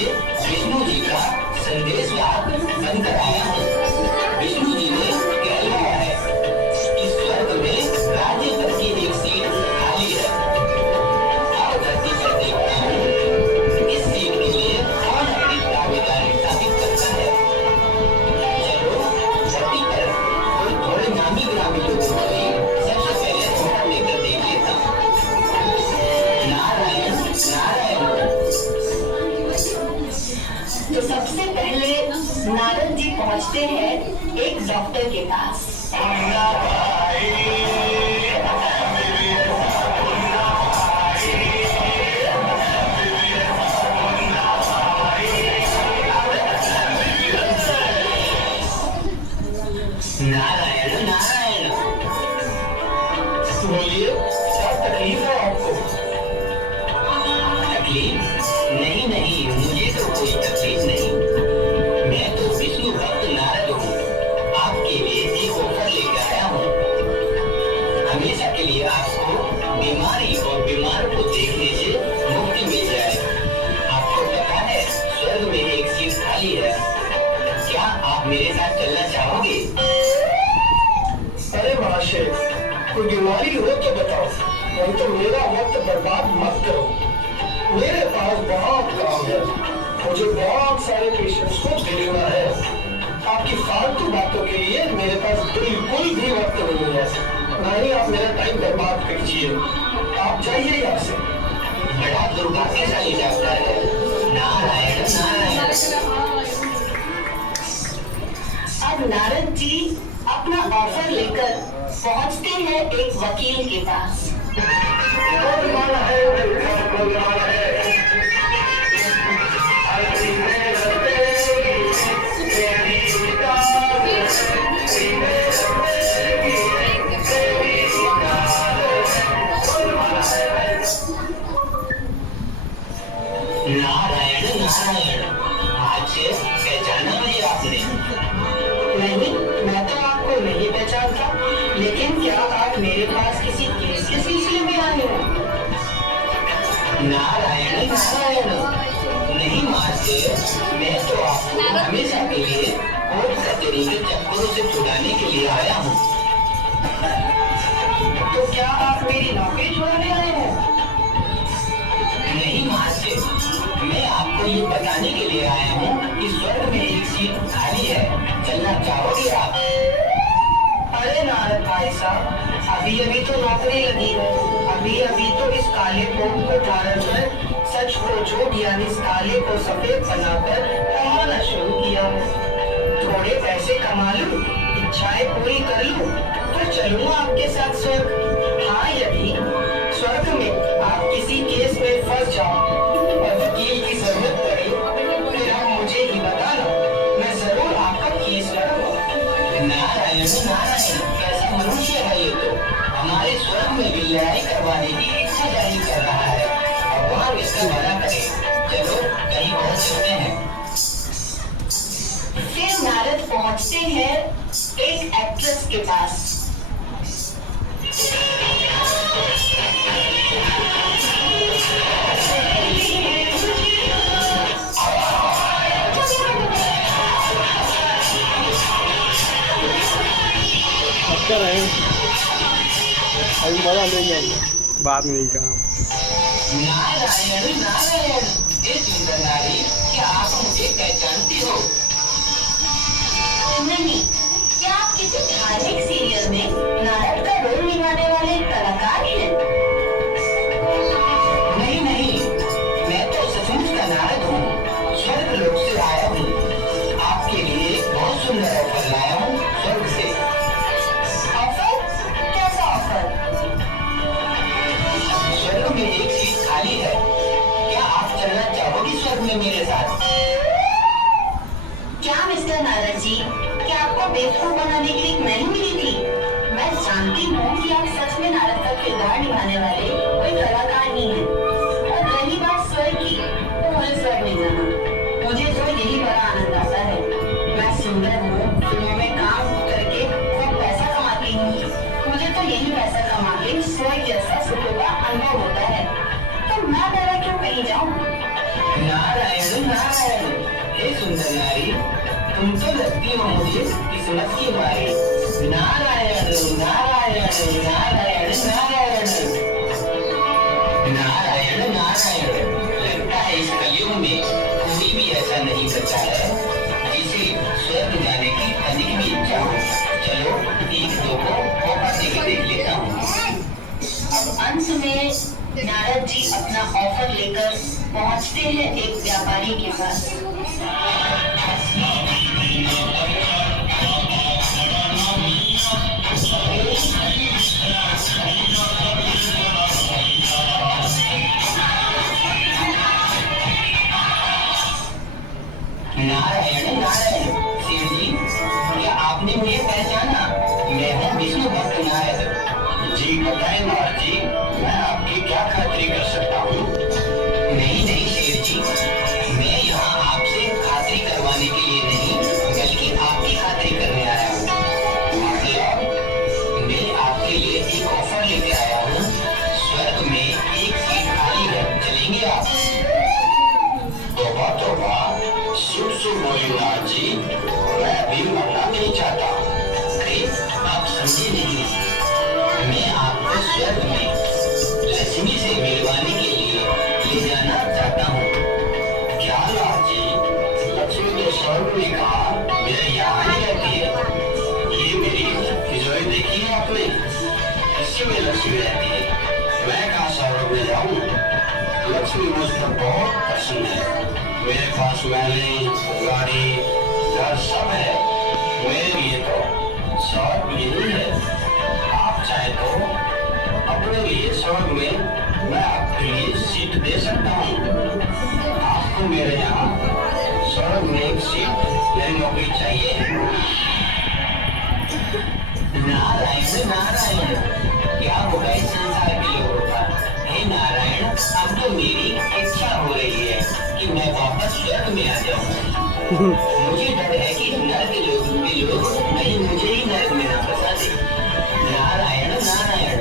लिए विष्णु जी का संदेश वाहक बनकर आया हूँ। विष्णु जी ने कहलाया है कि स्वर्ग में राज्य पद की एक सीट खाली है। आओ धरती पर देखता हूँ इस सीट के लिए कौन अपनी दावेदारी साबित करता है। चलो धरती पर कोई थोड़े नामी ग्रामी लोगों को ही सबसे पहले थोड़ा लेकर देख लेता हूँ। नारायण नारायण। तो सबसे पहले नारद जी पहुंचते हैं एक डॉक्टर के पास। नारायण नारायण। बोलिए क्या तकलीफ है आपको? तकलीफ? नहीं नहीं, मुझे तो कोई तकलीफ नहीं। मैं तो विष्णु भक्त नारद हूँ। आपके लिए एक ऑफर लेकर आया हूँ। हमेशा के लिए आपको बीमारी और बीमार को देखने से मुक्ति मिल जाए। आपको पता है स्वर्ग में एक सीट खाली है। क्या आप मेरे साथ चलना चाहोगे? अरे महाशय, कोई बीमारी हो तो बताओ, नहीं तो मेरा वक्त बर्बाद मत करो। मेरे पास बहुत काम है, मुझे बहुत सारे पेशेंट्स को देखना है। आपकी फालतू बातों के लिए मेरे पास बिल्कुल भी वक्त नहीं है। नहीं, आप मेरा टाइम बर्बाद कीजिए। आप जाइए यहाँ से। बड़ा दुर्भाग्यशाली डॉक्टर है। नारायण नारायण। अब नारद जी अपना ऑफर लेकर पहुंचते हैं एक वकील के पास। नारायण नारायण। आज से पहचाना मुझे आपने? नहीं, मैं तो आपको नहीं पहचानता, लेकिन क्या आप मेरे पास किसी केस के सिलसिले में आए हो? नारायण नारायण। नहीं मास्टर, मैं तो आपको हमेशा के लिए कोर्ट कचहरी के चक्करों से छुड़ाने के लिए आया हूँ। तो क्या आप मेरी नौकरी छोड़ने आए हैं? नहीं मास्टर, मैं आपको ये बताने के लिए आया हूँ कि स्वर्ग में एक सीट खाली है। चलना चाहोगे आप? अरे नारद भाई साहब, अभी अभी तो नौकरी लगी है। अभी अभी तो इस काले कोट को धारण कर सच को झूठ यानी इस काले को सफेद बनाकर कमाना शुरू किया है। थोड़े पैसे कमा लूं, इच्छाएं पूरी कर लूं, तो चलूंगा आपके साथ स्वर्ग। हाँ, यदि स्वर्ग में आप किसी केस में फंस जाओ और वकील की जरूरत पड़े, फिर आप मुझे ही बताना, मैं जरूर आपका केस लड़ूंगा। नारायण नारायण, कैसा मनुष्य है ये तो। हमारे स्वर्ग में भी लड़ाई करवाने की इच्छा जाहिर कर रहा है। भगवान इसका भला करे। चलो कहीं और चलते हैं। फिर नारद पहुंचते हैं एक एक्ट्रेस के पास। कर रहे हैं अभी मजा लेंगे बाद में ही कहा। नारायण नारायण। ये सुंदर नारी, क्या आप मुझे पहचानती हो? नहीं, क्या आप किसी धार्मिक सीरियल में नारद का रोल निभाने वाले कलाकार हैं? नहीं नहीं, मैं तो सचमुच का नारद हूँ। स्वर्ग लोक से आया हूँ। आपके लिए एक बहुत सुंदर ऑफर लाया हूँ स्वर्ग से। ऑफर? कैसा ऑफर? स्वर्ग में एक सीट खाली है। क्या आप चलना चाहोगी स्वर्ग में मेरे साथ? क्या मिस्टर नारद जी, क्या आपको बेवकूफ बनाने के लिए नहीं मिली थी? मैं जानती हूँ कि आप सच में नारद का किरदार निभाने वाले कोई कलाकार नहीं हैं। और रही बात स्वर्ग की, तो मुझे स्वर्ग नहीं जाना। मुझे तो यही बड़ा आनंद आता है। मैं सुंदर हूँ, फिल्मों में काम करके खूब पैसा कमाती हूँ। मुझे तो यही पैसा कमा के स्वर्ग जैसा सुखों का अनुभव होता है। तो मैं डरा क्यों कहीं जाऊँ? नारायण नारायण, हे सुंदर नारी, तुम तो लगती हो मुझे किस्मत की मारी। नारायण नारायण नारायण नारायण नारायण नारायण। लगता है इस कलयुग में कोई भी ऐसा नहीं बचा है जिसे स्वर्ग जाने की तनिक भी इच्छा हो। चलो एक दो को मौका देकर देख लेता हूँ। अब अंत में नारद जी अपना ऑफर लेकर पहुंचते हैं एक व्यापारी के पास। नारायण नारायण। सेठ जी, क्या आपने मुझे पहचाना? मैं हूँ विष्णु भक्त नारद। जी बताएं नारद जी, मैं आपकी क्या खातिरी कर सकता हूँ? नहीं नहीं सेठ जी, मैं यहाँ आपसे खातिरी करवाने के लिए नहीं बल्कि आपकी खातिरी करने आया हूँ। मतलब मैं आपके लिए एक ऑफर लेके आया हूँ। स्वर्ग में एक सीट खाली है, चलेंगे आप? तोबा तोबा, शुभ शुभ बोले नाथ जी, मैं अभी मरना नहीं चाहता। अरे आप समझे नहीं, मैं आपको स्वर्ग में लक्ष्मी से मिलवाने के लिए ले जाना चाहता हूँ। क्या नाथ जी, लक्ष्मी तो स्वर्ग में कहा, मेरे यहाँ ही रहती है। ये मेरी तिजोरी देखी है आपने? इसमें लक्ष्मी रहती है। मैं कहाँ स्वर्ग में जाऊँ? लक्ष्मी मुझ पर बहुत पसंद है। मेरे पास महलें, गाड़ी, घर सब है। मेरे लिए तो स्वर्ग यही है। आप चाहे तो अपने लिए स्वर्ग में मैं आपके लिए सीट दे सकता हूँ। आपको मेरे यहाँ स्वर्ग में एक सीट या नौकरी चाहिए? नारायण नारायण, क्या होगा इस संसार के लोगों का? हे नारायण, अब तो मेरी इच्छा हो रही है कि मैं वापस स्वर्ग में आ जाऊं। मुझे डर है कि नर्क लोग कहीं मुझे ही नर्क में ना फंसा दे। नारायण नारायण।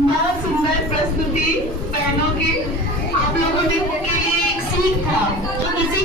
बहुत सुंदर प्रस्तुति बहनों की। आप लोगों ने के लिए एक सीख था तो किसी